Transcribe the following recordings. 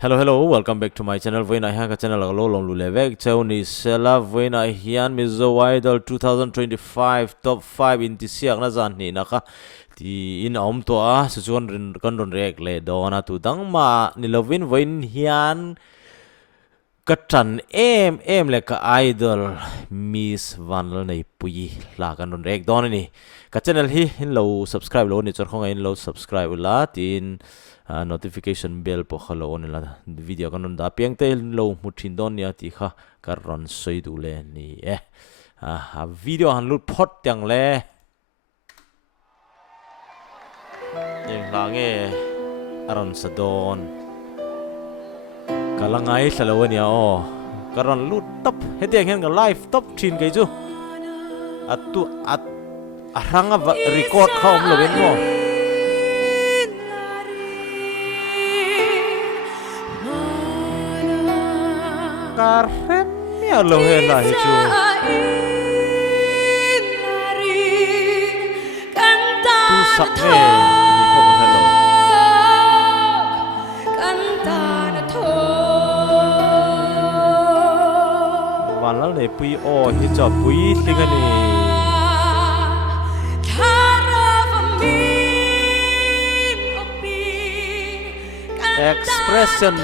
Hello, welcome back to my channel. Voin ai ha channel lo long lu levek cheu ni sela voin ai hian Mizo Idol 2025 top 5 in ti siak na Zanhnina kha ti in om to a su chuan rin kan ron rek le dona tu dang ma ni lovin voin hian ka tran em le ka idol Miss Vanlalneihpuii la kan ron rek don ni ka channel hi in lo subscribe lo ni chor khong in lo subscribe la tin notification bell po khalo on la video kanon da piang te lo muthin don ya ti kha karon soi du le ni video han lut phot tyang le eng la nge aron sadon kalangai thalawani o karon lut top hetiang hen ga live top thin ke chu atu at aranga record khom lo ben mo karem ya lo hela hichu tu sakne ni ko hello Vanlalneihpuii o hi cha pui hlingani expression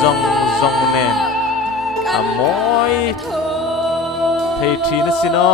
zong ne amoi thei thi na sino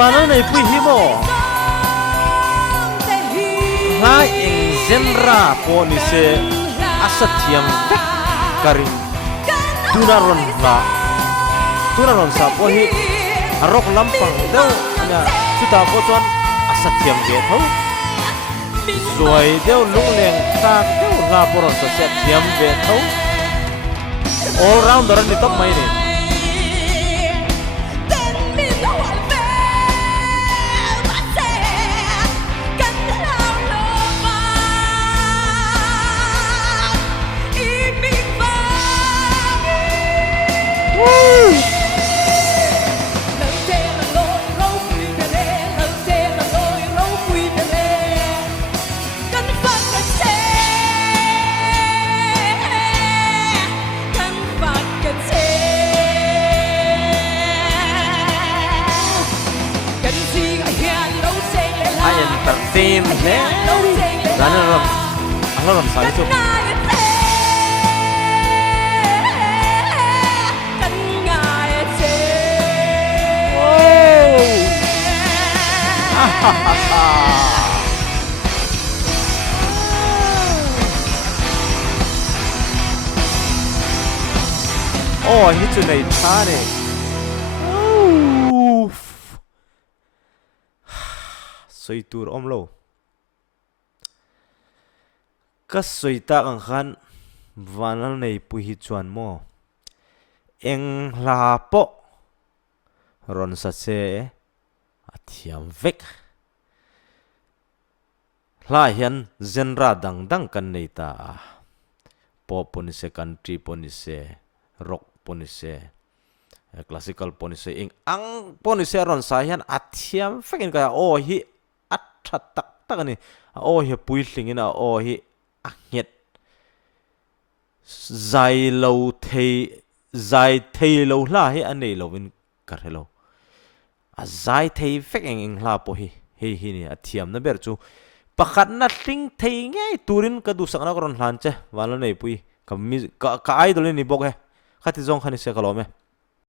Vanlalneihpuii hi mo nga eng zenra po ni se asathiam vek karin tunaron sa po hi arok lampang deu anya chuta po chuan asathiam ve tho zoi deu lungleng tak deu la poron sa se thiam ve tho all rounder ni top mai ni team ne Zanhnina sai chu hi chu nei tha ne soi tur om lo ka soi ta ang khan Vanlalneihpuii hi chuan mo eng la po ron sa che athiam vek la hian zenra dang kan nei ta pop poni se country poni se rock poni se classical poni se eng ang poni se ron sa hian athiam vekin ka o hi that tak ani o hi pui hlingina o hi a nget zai thei lo hla hi anei lovin kar hello a zai thei vek eng hla po hi ni athiam na ber chu pakhat na hling thei ngai turin ka du sakna ron hlan che Vanlalneihpuii ka idol ni bok he khati zong khani se kalome